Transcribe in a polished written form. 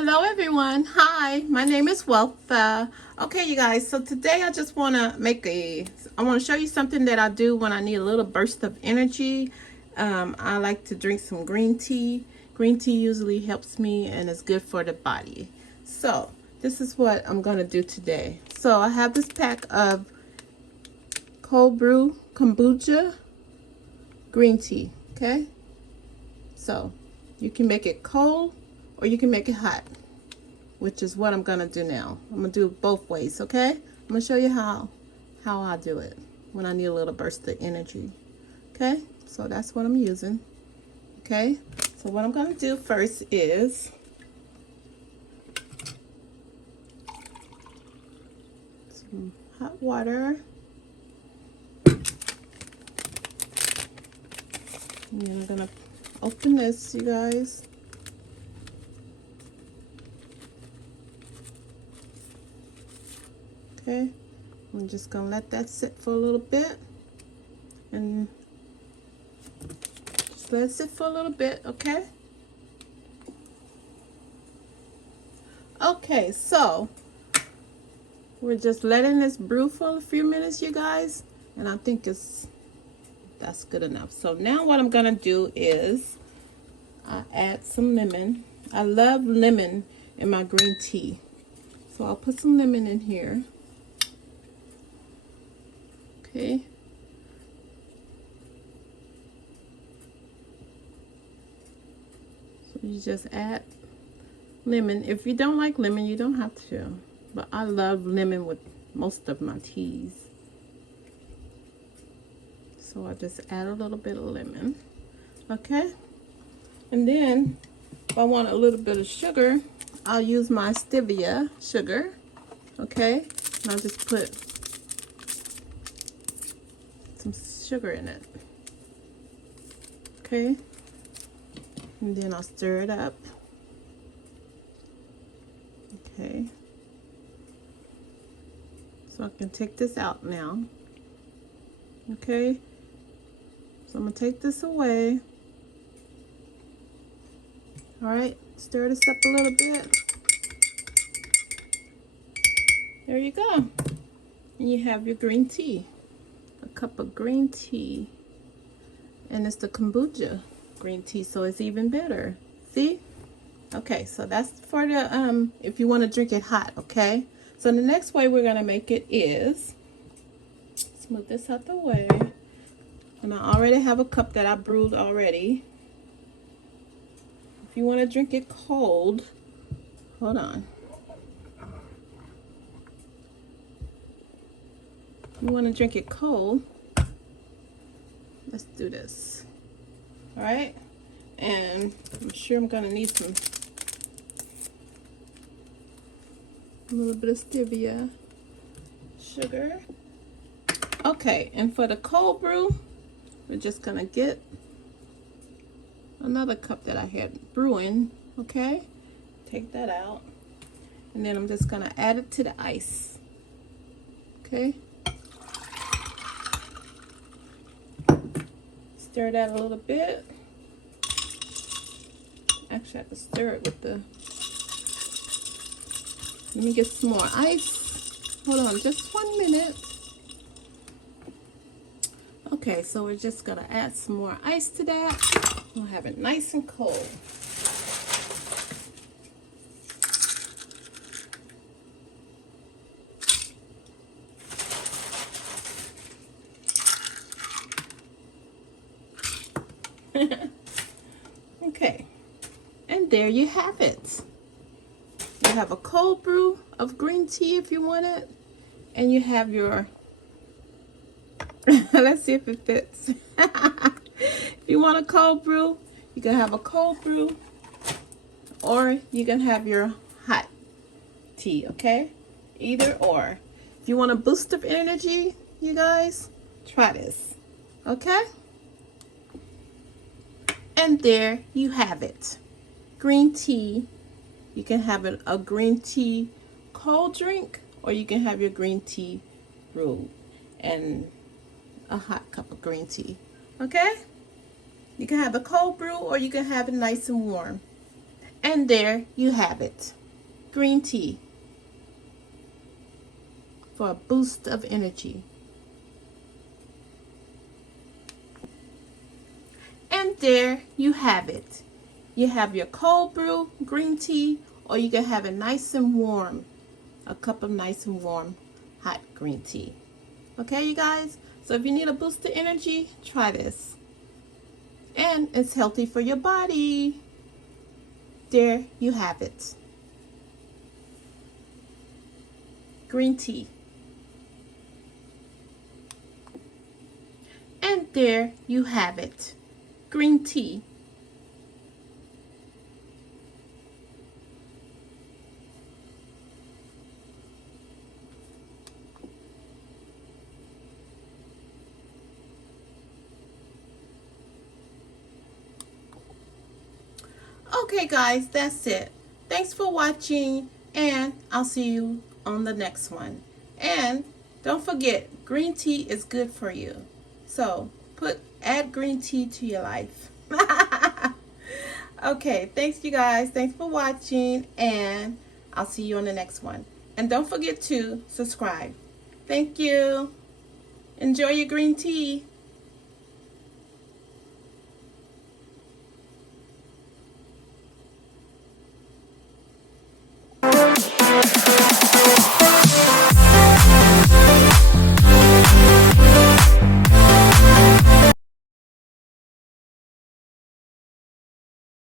Hello everyone. Hi, my name is Weltha. Okay, you guys, so today I just want to I want to show you something that I do when I need a little burst of energy. I like to drink some green tea. Green tea usually helps me and is good for the body. So this is what I'm going to do today. So I have this pack of cold brew kombucha green tea, okay? So you can make it cold or you can make it hot, which is what I'm gonna do now. I'm gonna do it both ways, okay? I'm gonna show you how I do it when I need a little burst of energy. Okay, so that's what I'm using. Okay, so what I'm gonna do first is some hot water. And then I'm gonna open this, you guys. Okay, I'm just gonna let that sit for a little bit, and just let it sit for a little bit, okay? Okay, so we're just letting this brew for a few minutes, you guys, and I think that's good enough. So now what I'm gonna do is I add some lemon. I love lemon in my green tea, so I'll put some lemon in here. Okay. So you just add lemon. If you don't like lemon, you don't have to. But I love lemon with most of my teas. So I just add a little bit of lemon. Okay. And then if I want a little bit of sugar, I'll use my stevia sugar. Okay. And I'll just put some sugar in it. Okay, and then I'll stir it up. Okay, so I can take this out now. Okay, so I'm gonna take this away. All right, stir this up a little bit. There you go, and you have your green tea. A cup of green tea, and it's the kombucha green tea, so it's even better. See? Okay, so that's for the if you want to drink it hot. Okay, so the next way we're gonna make it is, let's move this out the way, and I already have a cup that I brewed already. If you want to drink it cold, hold on. You want to drink it cold, let's do this. All right, and I'm sure I'm gonna need a little bit of stevia sugar. Okay, and for the cold brew, we're just gonna get another cup that I had brewing. Okay, take that out, and then I'm just gonna add it to the ice. Okay, stir that a little bit. Actually, I have to stir it with the, let me get some more ice. Hold on just 1 minute. Okay, so we're just gonna add some more ice to that. We'll have it nice and cold. Okay, and there you have it. You have a cold brew of green tea if you want it, and you have your let's see if it fits. If you want a cold brew, you can have a cold brew, or you can have your hot tea. Okay, either or. If you want a boost of energy, you guys, try this. Okay, and there you have it. Green tea. You can have a green tea cold drink, or you can have your green tea brewed and a hot cup of green tea. Okay, you can have a cold brew, or you can have it nice and warm. And there you have it. Green tea for a boost of energy. And there you have it. You have your cold brew green tea, or you can have it nice and warm. A cup of nice and warm hot green tea. Okay, you guys? So if you need a boost of energy, try this. And it's healthy for your body. There you have it. Green tea. And there you have it. Green tea. Okay guys, that's it. Thanks for watching, and I'll see you on the next one. And don't forget, green tea is good for you. So add green tea to your life. Okay, thanks you guys. Thanks for watching, and I'll see you on the next one. And don't forget to subscribe. Thank you. Enjoy your green tea.